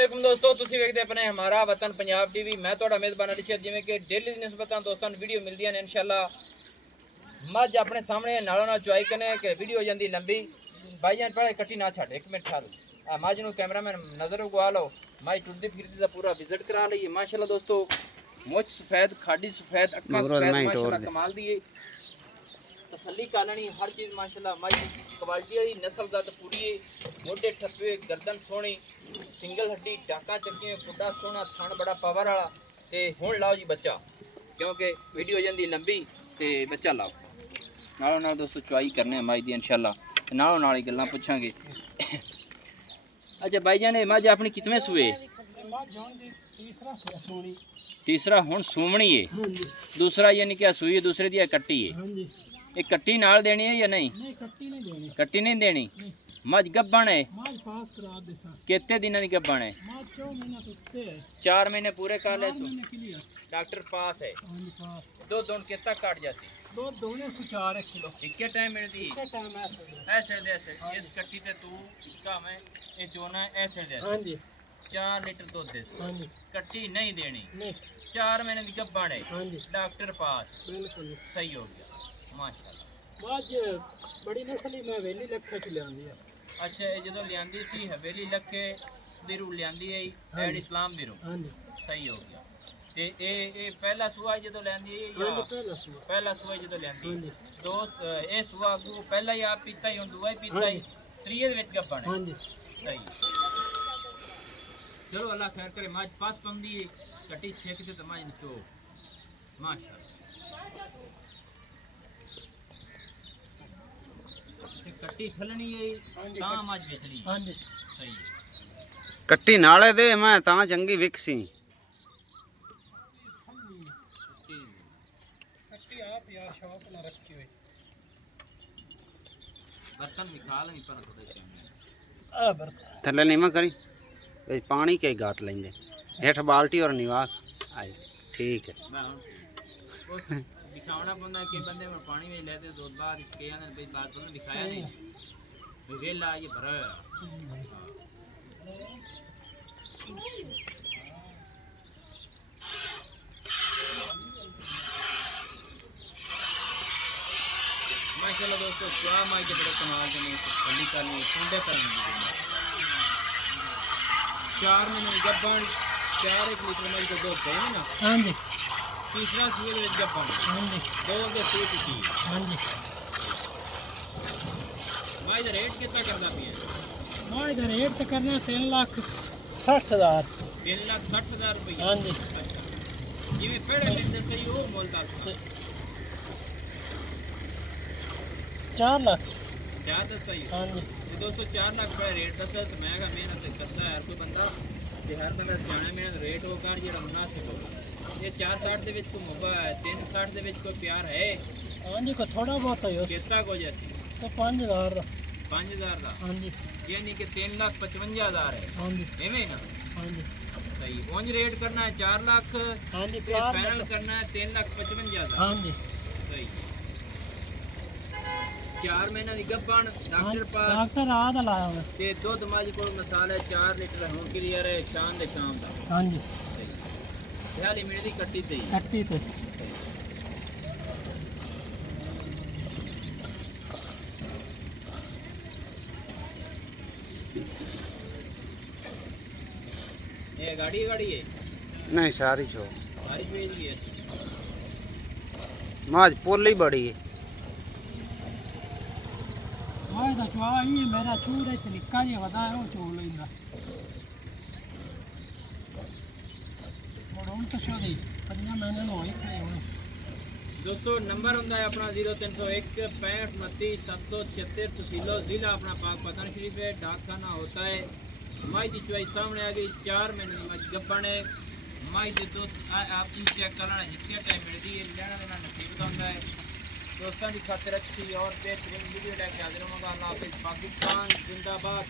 वालेकुम दोस्तों, तुसी वेखदे अपने हमारा वतन पंजाब टीवी। मैं तुहाडा मेज़बान अलीशर। जिवें कि डेली दी निस्बतां दोस्तां वीडियो मिलदियां ने इंशाअल्लाह। मज अपने सामने नालों नाल चुआई करने कि वीडियो हो जांदी लंबी। भाईजान पहले कट्टी ना छड्ड, एक मिनट छड्ड। मज नूं कैमरामैन नज़र उगवा लो। मज टुरदी फिरदी दा पूरा विजिट करा लईए। माशाअल्लाह दोस्तों, मुछ सफेद, खाडी सफेद, अक्खां सफेद, माशाअल्लाह कमाल दी है। तसल्ली कालनी हर चीज़ माशाअल्लाह। मज क्वालिटी वाली नस्ल दा ते पूरी है। मोटे ठप्पे, गर्दन सोहनी, सिंगल हड्डी, डाका चक्कियां, खुड्डा सोहना, थण बड़ा पावर वाला। ते हुण लाओ जी बच्चा, क्योंकि वीडियो हो जांदी लंबी। ते बच्चा लाओ नालों नाल दोस्तों चुआई करने मज दी इंशाअल्लाह। ते नालों नाल ही गल्लां पुछांगे। अच्छा भाईजान, मज अपनी कितने सूए? तीसरा हुण सूमणी है। दूसरा यानी कि सूई है, दूसरे दी कट्टी है। एक कट्टी नाल देनी है या नहीं? कट्टी नहीं देनी। मज गब्बन है। कितने दिनों की गब्बन है? 4 महीने पूरे कर ले। डॉक्टर पास है। दो दोन कितना काट जाती? एक टाइम मिलती ऐसे इस कट्टी ते तू इसका मैं ये चोना ऐसे दे 4 लीटर दूध दे। कट्टी नहीं देनी। 4 महीने की गब्बन है। डॉक्टर पास सही हो गया माशाअल्लाह। बड़ी नस्ल मैं वेली लखे च लियांदी है। अच्छा, ये जो लियांदी सी हवेली लखे दिरू लियांदी है एड इस्लाम दिरू। सही हो गया। ते ए पहला सुआ जो लियांदी है या पहला सुआ जो लियांदी दोस्त ए सुआ को पहला ही आप पीता ही हुन दुआ ही पीता ही त्रीए दे विच गब्बन है। सही। चलो अल्लाह खैर करे। माज पास पंदी है कटी छेक दे तो माज नचो माशाअल्लाह। कट्टी खलनी है ता मज बेचनी। सही है। कट्टी नाले दे मैं ता चंगी विकसी। कट्टी आप यार शौक ना रखी हुई। बर्तन निकाल नहीं पर बर्तन थले नीमा करी पानी के गात लेंगे हेठ बाल्टी और निवाक आई ठीक है। मैं दिखावना बंदा के बंदे में पानी में लेते दो बार के आने भाई बात तुमने दिखाया नहीं वेला ये भरा है। माशाल्लाह दोस्तों, क्या माई के बड़े कमाल के नहीं ठंडी करनी ठंडे करनी 4 महीने गब्बन 4 लीटर में को दूध देना ना। हां जी। तीसरा सूए दे गब्बन। हां जी। दो दे सूए की। हां जी। माई दा रेट कितना करदा पिया? माई दा रेट तो करना 3,60,000। 3,60,000 रुपया। हां जी। जिवें पहले लेंदे सही हो मोल दा 4 लाख। क्या तो सही। हां जी। दोस्तों 4 लाख रुपया रेट दसा तो मैं मेहनत करता है हर कोई बंदा ते हर बंदा सियाने मेहनत रेट होगा जेड़ा मुनासिब होगा। ये 460 दे विच को मोबाइल 360 दे विच को प्यार है। हां जी, को थोड़ा बहुत है कितना को जैसी तो 5,000 दा। 5,000 दा। हां जी। यानी कि 3,55,000 है। हां जी। एवें ना। हां जी। सही। उंज रेट करना है 4 लाख। हां जी। पैनल करना है 3,55,000। हां जी। सही। 4 महीना की गब्बन डॉक्टर पास डॉक्टर रात लाया मैं ते दूध माजी को मसाला 4 लीटर हों क्लियर है शाम दे शाम दा। हां जी। हाली मेरी दी कट्टी ते कट्टी ते ये गाड़ी है नहीं सारी छो बारिश भेज ली है। माज पोली बड़ी है। माई दा चुआ ही मेरा चूर है निक्का जिहा वदा है वो चोल लैंदा और उन तो छोड़ी 5 महीने नो ही खड़े हुए। दोस्तों नंबर होंदा है अपना 0301 65 29 776 तहसीलो जिला अपना पाक पतन शरीफ है। डाकखाना होता है। माई दी चुआई सामने आ गई। 4 महीने की गब्बन है। माई दी दूध आप चेक करना हिस्से टाइम मिलती है लेना देना नसीब का होता है। दोस्तों की खातिर अच्छी और बेहतरीन वीडियो लेके हाजिर होगा। अल्लाह हाफिज़। पाकिस्तान जिंदाबाद।